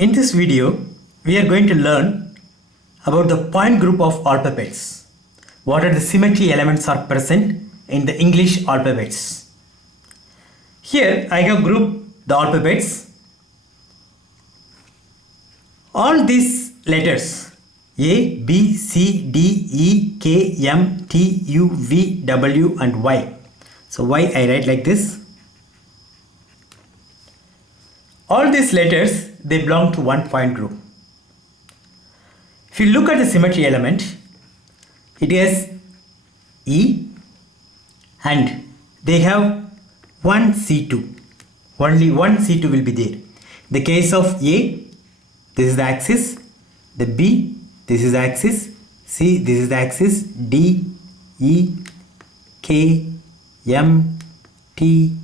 In this video, we are going to learn about the point group of alphabets. What are the symmetry elements are present in the English alphabets? Here I have grouped the alphabets. All these letters A, B, C, D, E, K, M, T, U, V, W and Y. So Y I write like this. All these letters, they belong to one point group. If you look at the symmetry element, it is E and they have one C2. Only one C2 will be there. In the case of A, this is the axis. The B, this is the axis. C, this is the axis. D, E, K, M, T.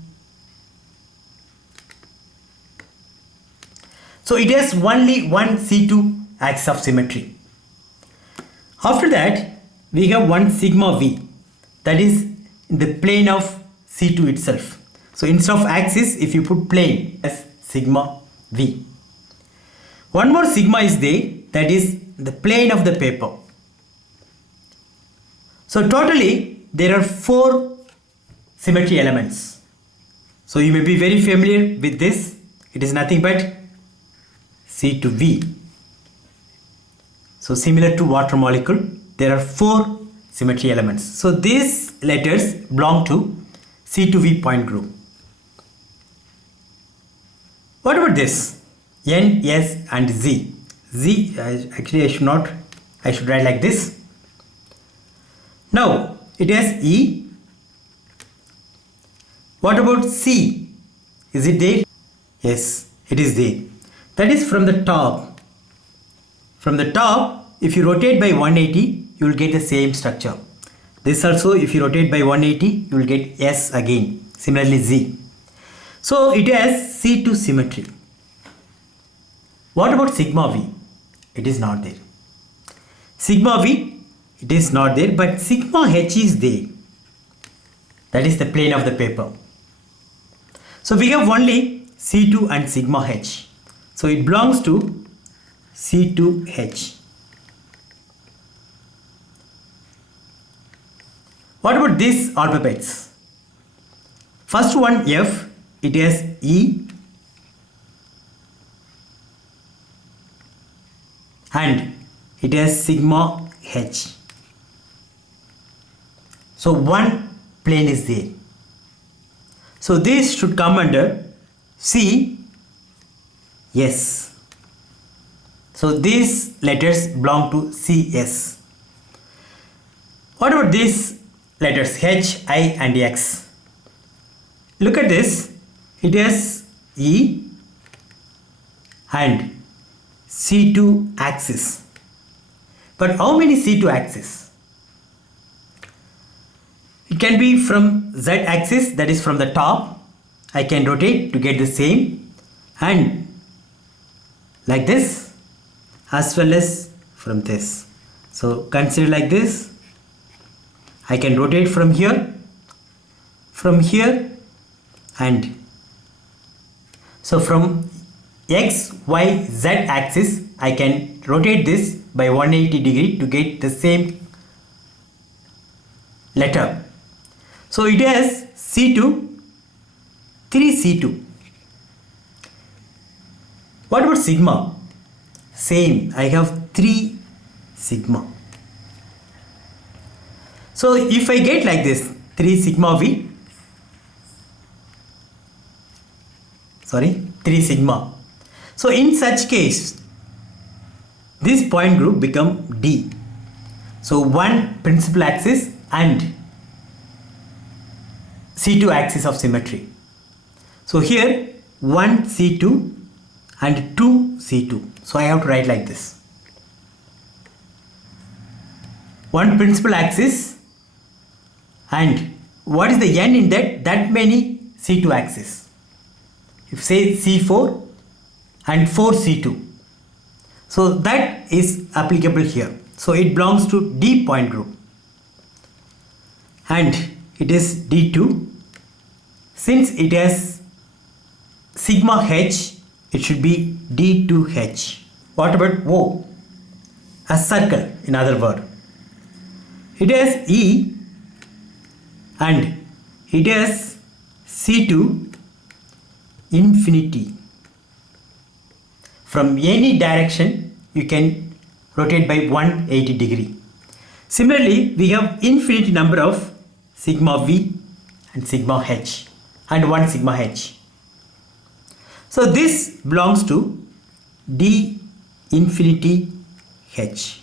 So it has only one C2 axis of symmetry. After that, we have one sigma V, that is in the plane of C2 itself. So instead of axis, if you put plane as sigma V. One more sigma is there, that is the plane of the paper. So totally there are 4 symmetry elements. So you may be very familiar with this. It is nothing but C to V. So similar to water molecule, there are 4 symmetry elements. So these letters belong to C to V point group. What about this? N, S and Z. Z, actually I should write like this. Now it has E. What about C? Is it there? Yes, it is there. That is from the top. From the top, if you rotate by 180, you will get the same structure. This also, if you rotate by 180, you will get S again. Similarly Z. So it has C2 symmetry. What about sigma V? It is not there. Sigma V, it is not there, but sigma H is there. That is the plane of the paper. So we have only C2 and sigma H. So it belongs to C2H. What about these alphabets? First one F, it has E and it has sigma H. So one plane is there. So this should come under C. Yes. So these letters belong to CS. What about these letters H, I and X? Look at this. It has E and C2 axis. But how many C2 axis? It can be from Z axis, that is from the top. I can rotate to get the same, and like this, as well as from this. So consider like this. I can rotate from here, and so from X, Y, Z axis, I can rotate this by 180 degree to get the same letter. So it has C2, 3 C2. What about sigma? Same, I have 3 sigma. So if I get like this, 3 sigma V, 3 sigma. So in such case, this point group become D. So one principal axis and C2 axis of symmetry. So here 1 C2 and 2 C2. So I have to write like this. One principal axis, and what is the N in that? That many C2 axis. If say C4 and 4 C2. So that is applicable here. So it belongs to D point group. And it is D2. Since it has sigma H, it should be D to H. What about O? A circle, in other word. It has E and it has C to infinity. From any direction you can rotate by 180 degree. Similarly, we have infinite number of sigma V and sigma H and 1 sigma H. So this belongs to D infinity H.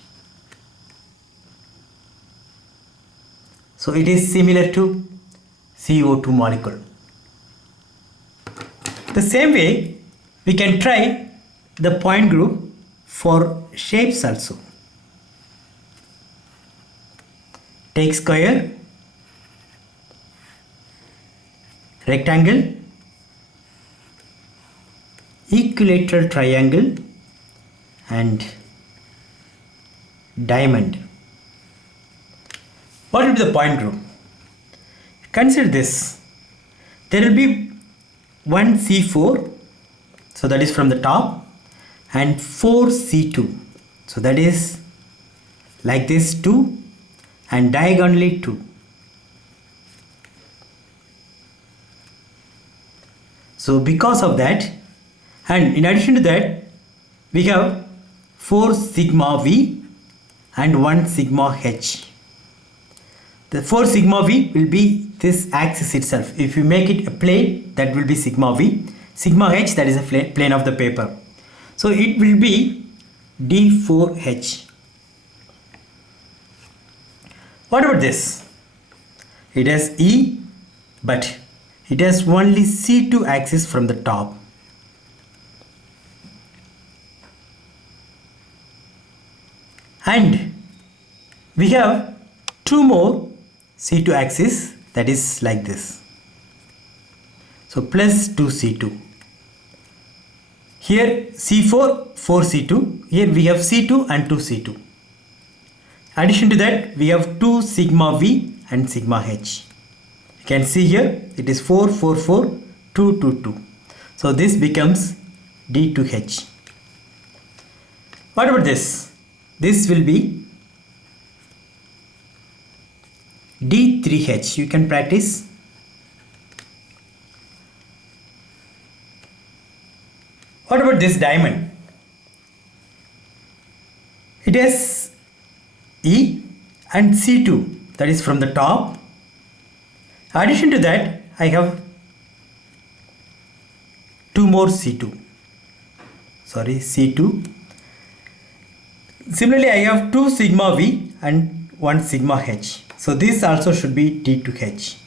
So it is similar to CO2 molecule. The same way we can try the point group for shapes also. Take square, rectangle, equilateral triangle and diamond. What will be the point group? Consider this. There will be one C4, so that is from the top, and 4 C2, so that is like this 2 and diagonally 2. So because of that, and in addition to that, we have 4 sigma V and 1 sigma H. The 4 sigma V will be this axis itself. If you make it a plane, that will be sigma V. Sigma H, that is a plane of the paper. So it will be D4H. What about this? It has E, but it has only C2 axis from the top. And we have 2 more C2 axis, that is like this. So plus 2 C2. Here C4, 4 C2. Here we have C2 and 2 C2. Addition to that, we have 2 sigma V and sigma H. You can see here it is 4, 4, 4, 2, 2, 2. So this becomes D2H. What about this? This will be D3H. You can practice. What about this diamond? It has E and C2, that is from the top. Addition to that, I have 2 more C2. Sorry, C2. Similarly, I have 2 sigma V and 1 sigma H. So this also should be D2H.